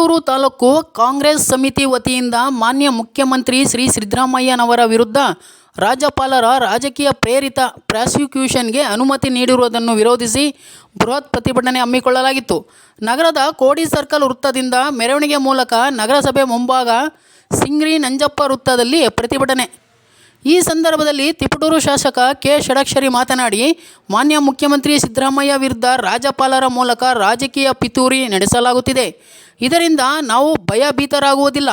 ತಿಪಟೂರು ತಾಲೂಕು ಕಾಂಗ್ರೆಸ್ ಸಮಿತಿ ವತಿಯಿಂದ ಮಾನ್ಯ ಮುಖ್ಯಮಂತ್ರಿ ಶ್ರೀ ಸಿದ್ದರಾಮಯ್ಯನವರ ವಿರುದ್ಧ ರಾಜ್ಯಪಾಲರ ರಾಜಕೀಯ ಪ್ರೇರಿತ ಪ್ರಾಸಿಕ್ಯೂಷನ್ಗೆ ಅನುಮತಿ ನೀಡಿರುವುದನ್ನು ವಿರೋಧಿಸಿ ಬೃಹತ್ ಪ್ರತಿಭಟನೆ ಹಮ್ಮಿಕೊಳ್ಳಲಾಗಿತ್ತು. ನಗರದ ಕೋಡಿ ಸರ್ಕಲ್ ವೃತ್ತದಿಂದ ಮೆರವಣಿಗೆ ಮೂಲಕ ನಗರಸಭೆ ಮುಂಭಾಗ ಸಿಂಗ್ರಿ ನಂಜಪ್ಪ ವೃತ್ತದಲ್ಲಿ ಪ್ರತಿಭಟನೆ. ಈ ಸಂದರ್ಭದಲ್ಲಿ ತಿಪಟೂರು ಶಾಸಕ ಕೆ. ಷಡಕ್ಷರಿ ಮಾತನಾಡಿ, ಮಾನ್ಯ ಮುಖ್ಯಮಂತ್ರಿ ಸಿದ್ದರಾಮಯ್ಯ ವಿರುದ್ಧ ರಾಜ್ಯಪಾಲರ ಮೂಲಕ ರಾಜಕೀಯ ಪಿತೂರಿ ನಡೆಸಲಾಗುತ್ತಿದೆ. ಇದರಿಂದ ನಾವು ಭಯಭೀತರಾಗುವುದಿಲ್ಲ.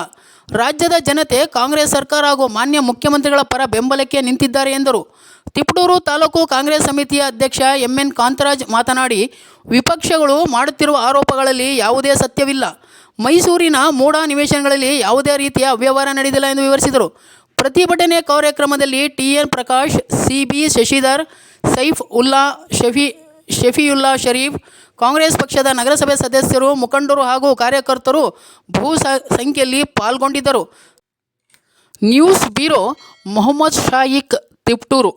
ರಾಜ್ಯದ ಜನತೆ ಕಾಂಗ್ರೆಸ್ ಸರ್ಕಾರ ಹಾಗೂ ಮಾನ್ಯ ಮುಖ್ಯಮಂತ್ರಿಗಳ ಪರ ಬೆಂಬಲಕ್ಕೆ ನಿಂತಿದ್ದಾರೆ ಎಂದರು. ತಿಪಟೂರು ತಾಲೂಕು ಕಾಂಗ್ರೆಸ್ ಸಮಿತಿಯ ಅಧ್ಯಕ್ಷ ಎನ್ ಕಾಂತರಾಜ್ ಮಾತನಾಡಿ, ವಿಪಕ್ಷಗಳು ಮಾಡುತ್ತಿರುವ ಆರೋಪಗಳಲ್ಲಿ ಯಾವುದೇ ಸತ್ಯವಿಲ್ಲ. ಮೈಸೂರಿನ ಮೂಡ ನಿವೇಶನಗಳಲ್ಲಿ ಯಾವುದೇ ರೀತಿಯ ಅವ್ಯವಹಾರ ನಡೆದಿಲ್ಲ ಎಂದು ವಿವರಿಸಿದರು. ಪ್ರತಿಭಟನೆ ಕಾರ್ಯಕ್ರಮದಲ್ಲಿ ಟಿ.ಎನ್. ಪ್ರಕಾಶ್, ಸಿ.ಬಿ. ಶಶಿಧರ್, ಸೈಫ್ ಉಲ್ಲಾ, ಶಫಿಯುಲ್ಲಾ ಶರೀಫ್, ಕಾಂಗ್ರೆಸ್ ಪಕ್ಷದ ನಗರಸಭೆ ಸದಸ್ಯರು, ಮುಖಂಡರು ಹಾಗೂ ಕಾರ್ಯಕರ್ತರು ಬಹು ಸಂಖ್ಯೆಯಲ್ಲಿ ಪಾಲ್ಗೊಂಡಿದ್ದರು. News bureau, Mohammed Shaik, Tiptur.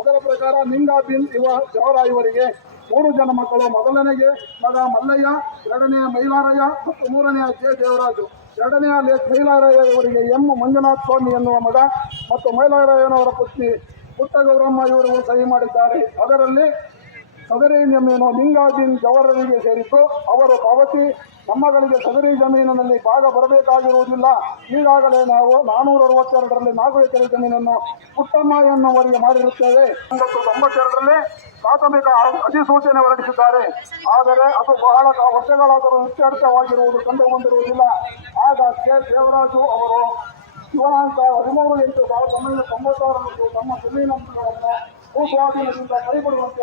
ಅದರ ಪ್ರಕಾರ ನಿಂಗಾಬಿನ್ ಜವರ ಇವರಿಗೆ 3 ಜನ ಮಕ್ಕಳು. ಮೊದಲನೆಗೆ ಮಗ ಮಲ್ಲಯ್ಯ, ಎರಡನೆಯ ಮೈಲಾರಯ್ಯ ಮತ್ತು ಮೂರನೆಯ ಜೆ. ದೇವರಾಜು. ಎರಡನೆಯ ಮೈಲಾರಯ್ಯ ಇವರಿಗೆ ಎಂ. ಮಂಜುನಾಥ ಸ್ವಾಮಿ ಎನ್ನುವ ಮಗ ಮತ್ತು ಮೈಲಾರಯ್ಯನವರ ಪತ್ನಿ ಪುಟ್ಟಗೌರಮ್ಮ ಇವರು ಸಹಿ ಮಾಡಿದ್ದಾರೆ. ಅದರಲ್ಲಿ ಸದರಿ ಜಮೀನು ನಿಂಗಾಬಿನ್ ಜವರರಿಗೆ ಸೇರಿದ್ದು. ಅವರು ಪಾವತಿ ನಮ್ಮಗಳಿಗೆ ಸದರಿ ಜಮೀನಿನಲ್ಲಿ ಭಾಗ ಬರಬೇಕಾಗಿರುವುದಿಲ್ಲ. ಈಗಾಗಲೇ ನಾವು 462ರಲ್ಲಿ 4 ಎಕರೆ ಜಮೀನನ್ನು ಪುಟ್ಟಮ್ಮ ಎನ್ನುವರಿಗೆ ಮಾಡಿರುತ್ತೇವೆ. 1992ರಲ್ಲಿ ಪ್ರಾಥಮಿಕ ಅಧಿಸೂಚನೆ ಹೊರಡಿಸಿದ್ದಾರೆ. ಆದರೆ ಅದು ಬಹಳ ವರ್ಷಗಳಾದರೂ ಇತ್ಯರ್ಥವಾಗಿರುವುದು ಕಂಡುಬಂದಿರುವುದಿಲ್ಲ. ಆಗ ಕೆ. ದೇವರಾಜು ಅವರು ದಿನಾಂಕ 13/8/1996ರಂದು ತಮ್ಮ ಜಮೀನುಗಳನ್ನು ಭೂಸ್ವಾಧೀನದಿಂದ ಕೈಬಿಡುವಂತೆ